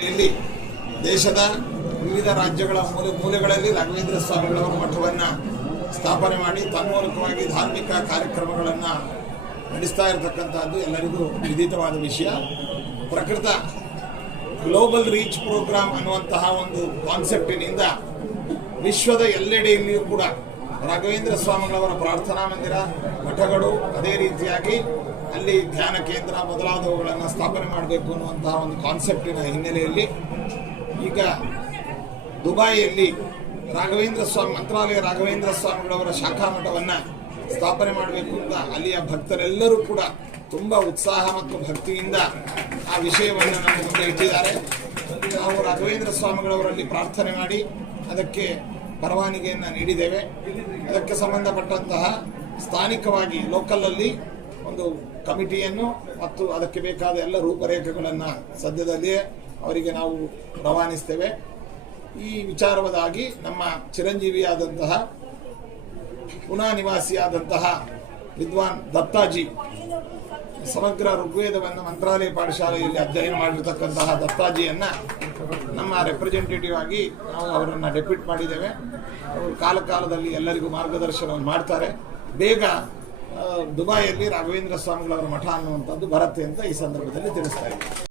ಇಲ್ಲಿ ದೇಶದ ವಿವಿಧ ರಾಜ್ಯಗಳ ಮೂಲೆ ಮೂಲೆಗಳಲ್ಲಿ ರಾಘವೇಂದ್ರ ಸ್ವಾಮಿಗಳವರ ಮಠವನ್ನು ಸ್ಥಾಪನೆ ಮಾಡಿ ತನ್ಮೂಲಕವಾಗಿ ಧಾರ್ಮಿಕ ಕಾರ್ಯಕ್ರಮಗಳನ್ನು ನಡೆಸ್ತಾ ಇರತಕ್ಕಂಥದ್ದು ಎಲ್ಲರಿಗೂ ವಿದಿತವಾದ ವಿಷಯ. ಪ್ರಕೃತ ಗ್ಲೋಬಲ್ ರೀಚ್ ಪ್ರೋಗ್ರಾಮ್ ಅನ್ನುವಂತಹ ಒಂದು ಕಾನ್ಸೆಪ್ಟಿನಿಂದ ವಿಶ್ವದ ಎಲ್ಲೆಡೆಯಲ್ಲಿಯೂ ಕೂಡ ರಾಘವೇಂದ್ರ ಸ್ವಾಮಿಗಳವರ ಪ್ರಾರ್ಥನಾ ಮಂದಿರ, ಮಠಗಳು ಅದೇ ರೀತಿಯಾಗಿ ಅಲ್ಲಿ ಧ್ಯಾನ ಕೇಂದ್ರ ಮೊದಲಾದವುಗಳನ್ನು ಸ್ಥಾಪನೆ ಮಾಡಬೇಕು ಅನ್ನುವಂತಹ ಒಂದು ಕಾನ್ಸೆಪ್ಟಿನ ಹಿನ್ನೆಲೆಯಲ್ಲಿ ಈಗ ದುಬಾಯಿಯಲ್ಲಿ ರಾಘವೇಂದ್ರ ಸ್ವಾಮಿ ಮಂತ್ರಾಲಯ ರಾಘವೇಂದ್ರ ಸ್ವಾಮಿಗಳವರ ಶಾಖಾ ಮಠವನ್ನು ಸ್ಥಾಪನೆ ಮಾಡಬೇಕು ಅಂತ ಅಲ್ಲಿಯ ಭಕ್ತರೆಲ್ಲರೂ ಕೂಡ ತುಂಬ ಉತ್ಸಾಹ ಮತ್ತು ಭಕ್ತಿಯಿಂದ ಆ ವಿಷಯವನ್ನು ನಮ್ಮ ಮುಂದೆ ಇಟ್ಟಿದ್ದಾರೆ. ನಾವು ರಾಘವೇಂದ್ರ ಸ್ವಾಮಿಗಳವರಲ್ಲಿ ಪ್ರಾರ್ಥನೆ ಮಾಡಿ ಅದಕ್ಕೆ ಪರವಾನಗಿಯನ್ನು ನೀಡಿದ್ದೇವೆ. ಅದಕ್ಕೆ ಸಂಬಂಧಪಟ್ಟಂತಹ ಸ್ಥಾನಿಕವಾಗಿ ಲೋಕಲಲ್ಲಿ ಒಂದು ಕಮಿಟಿಯನ್ನು ಮತ್ತು ಅದಕ್ಕೆ ಬೇಕಾದ ಎಲ್ಲ ರೂಪರೇಖೆಗಳನ್ನು ಸದ್ಯದಲ್ಲಿಯೇ ಅವರಿಗೆ ನಾವು ರವಾನಿಸ್ತೇವೆ. ಈ ವಿಚಾರವಾದಾಗಿ ನಮ್ಮ ಚಿರಂಜೀವಿಯಾದಂತಹ, ಪುನಃ ನಿವಾಸಿಯಾದಂತಹ ವಿದ್ವಾನ್ ದತ್ತಾಜಿ ಸಮಗ್ರ ಋಗ್ವೇದವನ್ನು ಮಂತ್ರಾಲಯ ಪಾಠಶಾಲೆಯಲ್ಲಿ ಅಧ್ಯಯನ ಮಾಡಿರತಕ್ಕಂತಹ ದತ್ತಾಜಿಯನ್ನು ನಮ್ಮ ರೆಪ್ರೆಸೆಂಟೇಟಿವ್ ಆಗಿ ನಾವು ಅವರನ್ನು ಡೆಪ್ಯೂಟ್ ಮಾಡಿದ್ದೇವೆ. ಅವರು ಕಾಲ ಕಾಲದಲ್ಲಿ ಎಲ್ಲರಿಗೂ ಮಾರ್ಗದರ್ಶನವನ್ನು ಮಾಡ್ತಾರೆ. ಬೇಗ ದುಬೈಯಲ್ಲಿ ರಾಘವೇಂದ್ರ ಸ್ವಾಮಿಗಳವರ ಮಠ ಅನ್ನುವಂಥದ್ದು ಬರುತ್ತೆ ಅಂತ ಈ ಸಂದರ್ಭದಲ್ಲಿ ತಿಳಿಸ್ತಾ ಇದ್ದೀನಿ.